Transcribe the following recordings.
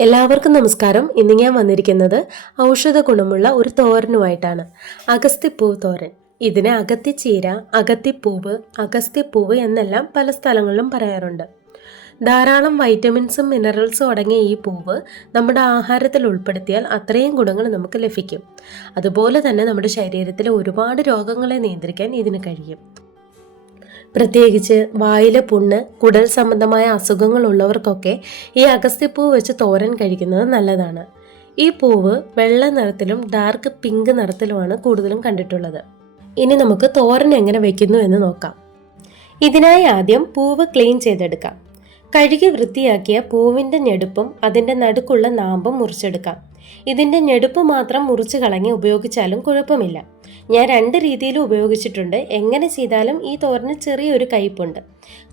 എല്ലാവർക്കും നമസ്കാരം. ഇന്ന് ഞാൻ വന്നിരിക്കുന്നത് ഔഷധ ഗുണമുള്ള ഒരു തോരനുമായിട്ടാണ്. അഗസ്ത്യപ്പൂ തോരൻ. ഇതിന് അകത്തിച്ചീര അകത്തിപ്പൂവ് അഗസ്ത്യപ്പൂവ് എന്നെല്ലാം പല സ്ഥലങ്ങളിലും പറയാറുണ്ട്. ധാരാളം വൈറ്റമിൻസും മിനറൽസും അടങ്ങിയ ഈ പൂവ് നമ്മുടെ ആഹാരത്തിൽ ഉൾപ്പെടുത്തിയാൽ അത്രയും ഗുണങ്ങൾ നമുക്ക് ലഭിക്കും. അതുപോലെ തന്നെ നമ്മുടെ ശരീരത്തിലെ ഒരുപാട് രോഗങ്ങളെ നിയന്ത്രിക്കാൻ ഇതിന് കഴിയും. പ്രത്യേകിച്ച് വായിലെ പുണ്ണ് കുടൽ സംബന്ധമായ അസുഖങ്ങൾ ഉള്ളവർക്കൊക്കെ ഈ അഗസ്ത്യപ്പൂവ് വെച്ച് തോരൻ കഴിക്കുന്നത് നല്ലതാണ്. ഈ പൂവ് വെള്ള നിറത്തിലും ഡാർക്ക് പിങ്ക് നിറത്തിലുമാണ് കൂടുതലും കണ്ടിട്ടുള്ളത്. ഇനി നമുക്ക് തോരൻ എങ്ങനെ വെക്കുന്നു എന്ന് നോക്കാം. ഇതിനായി ആദ്യം പൂവ് ക്ലീൻ ചെയ്തെടുക്കാം. കഴുകി വൃത്തിയാക്കിയ പൂവിന്റെ ഞെടുപ്പും അതിന്റെ നടുക്കുള്ള നാമ്പും മുറിച്ചെടുക്കാം. ഇതിന്റെ ഞെടുപ്പ് മാത്രം മുറിച്ച് കളഞ്ഞ് ഉപയോഗിച്ചാലും കുഴപ്പമില്ല. ഞാൻ രണ്ട് രീതിയിലും ഉപയോഗിച്ചിട്ടുണ്ട്. എങ്ങനെ ചെയ്താലും ഈ തോരന് ചെറിയൊരു കയ്പുണ്ട്.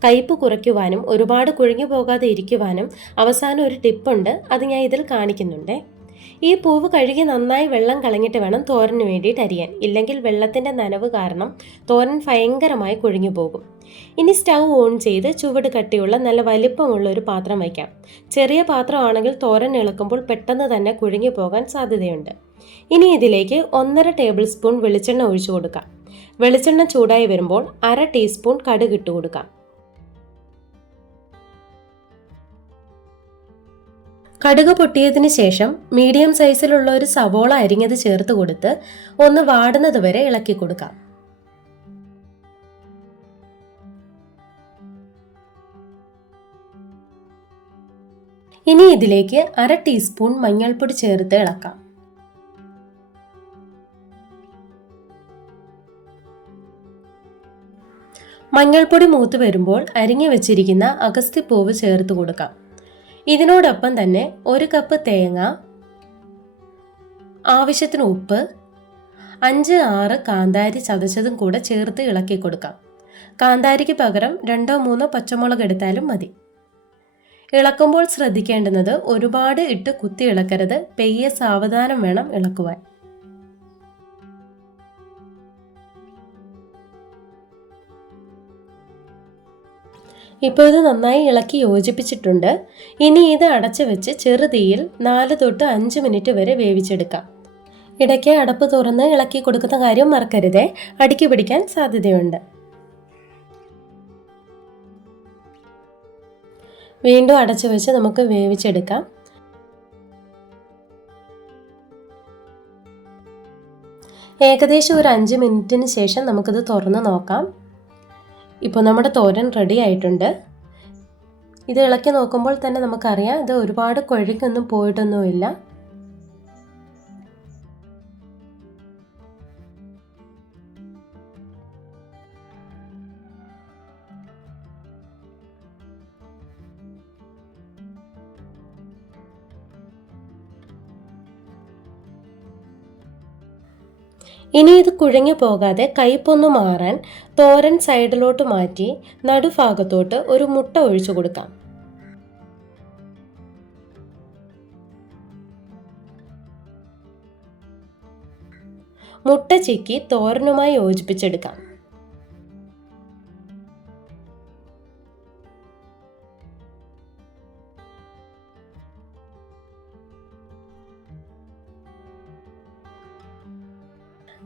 കയ്പ് കുറയ്ക്കുവാനും ഒരുപാട് കുഴിഞ്ഞു പോകാതെ ഇരിക്കുവാനും അവസാനം ഒരു ടിപ്പുണ്ട്. അത് ഞാൻ ഇതിൽ കാണിക്കുന്നുണ്ടേ. ഈ പൂവ് കഴുകി നന്നായി വെള്ളം കളഞ്ഞിട്ട് വേണം തോരന് വേണ്ടിയിട്ട് അരിയാൻ. ഇല്ലെങ്കിൽ വെള്ളത്തിന്റെ നനവ് കാരണം തോരൻ ഭയങ്കരമായി കൊഴിഞ്ഞു പോകും. ഇനി സ്റ്റൗ ഓൺ ചെയ്ത് ചുവട് കട്ടിയുള്ള നല്ല വലിപ്പമുള്ള ഒരു പാത്രം വയ്ക്കാം. ചെറിയ പാത്രമാണെങ്കിൽ തോരൻ ഇളക്കുമ്പോൾ പെട്ടെന്ന് തന്നെ കുഴിഞ്ഞു പോകാൻ സാധ്യതയുണ്ട്. ഇനി ഇതിലേക്ക് ഒന്നര ടേബിൾ സ്പൂൺ വെളിച്ചെണ്ണ ഒഴിച്ചു കൊടുക്കാം. വെളിച്ചെണ്ണ ചൂടായി വരുമ്പോൾ അര ടീസ്പൂൺ കടുക് ഇട്ട് കൊടുക്കാം. കടുക് പൊട്ടിയതിന് ശേഷം മീഡിയം സൈസിലുള്ള ഒരു സവോള അരിഞ്ഞത് ചേർത്ത് കൊടുത്ത് ഒന്ന് വാടുന്നത് വരെ ഇളക്കി കൊടുക്കാം. ഇനി ഇതിലേക്ക് അര ടീസ്പൂൺ മഞ്ഞൾപ്പൊടി ചേർത്ത് ഇളക്കാം. മഞ്ഞൾപ്പൊടി മൂത്ത് വരുമ്പോൾ അരിഞ്ഞു വെച്ചിരിക്കുന്ന അഗസ്തിപ്പൂവ് ചേർത്ത് കൊടുക്കാം. ഇതിനോടൊപ്പം തന്നെ ഒരു കപ്പ് തേങ്ങ ആവശ്യത്തിന് ഉപ്പ് അഞ്ച് ആറ് കാന്താരി ചതച്ചതും കൂടെ ചേർത്ത് ഇളക്കി കൊടുക്കാം. കാന്താരിക്ക് പകരം രണ്ടോ മൂന്നോ പച്ചമുളക് എടുത്താലും മതി. ഇളക്കുമ്പോൾ ശ്രദ്ധിക്കേണ്ടുന്നത് ഒരുപാട് ഇട്ട് കുത്തി ഇളക്കരുത്. പെയ്യെ സാവധാനം വേണം ഇളക്കുവാൻ. ഇപ്പോൾ ഇത് നന്നായി ഇളക്കി യോജിപ്പിച്ചിട്ടുണ്ട്. ഇനി ഇത് അടച്ചു വെച്ച് ചെറുതീയിൽ നാല് തൊട്ട് അഞ്ച് മിനിറ്റ് വരെ വേവിച്ചെടുക്കാം. ഇടയ്ക്ക് അടപ്പ് തുറന്ന് ഇളക്കി കൊടുക്കുന്ന കാര്യം മറക്കരുതേ. അടുക്കി പിടിക്കാൻ സാധ്യതയുണ്ട്. വീണ്ടും അടച്ചു വെച്ച് നമുക്ക് വേവിച്ചെടുക്കാം. ഏകദേശം ഒരു അഞ്ച് മിനിറ്റിന് ശേഷം നമുക്കിത് തുറന്ന് നോക്കാം. ഇപ്പോൾ നമ്മുടെ തോരൻ റെഡി ആയിട്ടുണ്ട്. ഇത് ഇളക്കി നോക്കുമ്പോൾ തന്നെ നമുക്കറിയാം ഇത് ഒരുപാട് കൊഴുക്കൊന്നും പോയിട്ടൊന്നുമില്ല. ഇനി ഇത് കുഴഞ്ഞു പോകാതെ കയ്പൊന്നു മാറാൻ തോരൻ സൈഡിലോട്ട് മാറ്റി നടുഭാഗത്തോട്ട് ഒരു മുട്ട ഒഴിച്ചു കൊടുക്കാം. മുട്ട ചിക്കി തോരനുമായി യോജിപ്പിച്ചെടുക്കാം.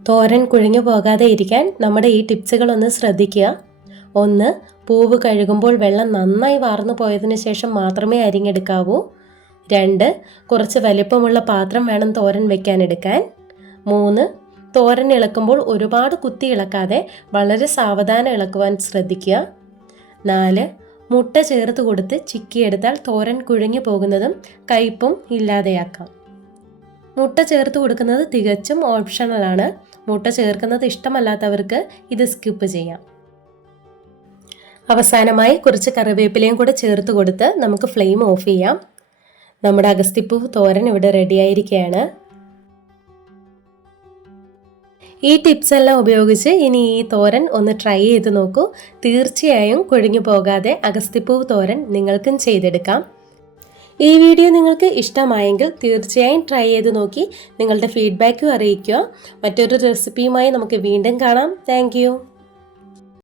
തോരൻ കുഴിഞ്ഞു പോകാതെ ഇരിക്കാൻ നമ്മുടെ ഈ ടിപ്സുകളൊന്ന് ശ്രദ്ധിക്കുക. ഒന്ന് പൂവ് കഴുകുമ്പോൾ വെള്ളം നന്നായി വാർന്നു പോയതിന് ശേഷം മാത്രമേ അരിഞ്ഞെടുക്കാവൂ. രണ്ട് കുറച്ച് വലിപ്പമുള്ള പാത്രം വേണം തോരൻ വെക്കാൻ എടുക്കാൻ. മൂന്ന് തോരൻ ഇളക്കുമ്പോൾ ഒരുപാട് കുത്തി ഇളക്കാതെ വളരെ സാവധാനം ഇളക്കുവാൻ ശ്രദ്ധിക്കുക. നാല് മുട്ട ചേർത്ത് കൊടുത്ത് ചിക്കിയെടുത്താൽ തോരൻ കുഴഞ്ഞു പോകുന്നതും കയ്പും ഇല്ലാതെയാക്കാം. മുട്ട ചേർത്ത് കൊടുക്കുന്നത് തികച്ചും ഓപ്ഷണലാണ് മുട്ട ചേർക്കുന്നത് ഇഷ്ടമല്ലാത്തവർക്ക് ഇത് സ്കിപ്പ് ചെയ്യാം. അവസാനമായി കുറച്ച് കറിവേപ്പിലയും കൂടെ ചേർത്ത് കൊടുത്ത് നമുക്ക് ഫ്ലെയിം ഓഫ് ചെയ്യാം. നമ്മുടെ അഗസ്തിപ്പൂ തോരൻ ഇവിടെ റെഡിയായിരിക്കുകയാണ് ഈ ടിപ്സ് എല്ലാം ഉപയോഗിച്ച് ഇനി ഈ തോരൻ ഒന്ന് ട്രൈ ചെയ്ത് നോക്കൂ. തീർച്ചയായും കൊഴിഞ്ഞു പോകാതെ അഗസ്തിപ്പൂ തോരൻ നിങ്ങൾക്കും ചെയ്തെടുക്കാം. ഈ വീഡിയോ നിങ്ങൾക്ക് ഇഷ്ടമായെങ്കിൽ തീർച്ചയായും ട്രൈ ചെയ്ത് നോക്കി നിങ്ങളുടെ ഫീഡ്ബാക്കും അറിയിക്കുക. മറ്റൊരു റെസിപ്പിയുമായി നമുക്ക് വീണ്ടും കാണാം. താങ്ക്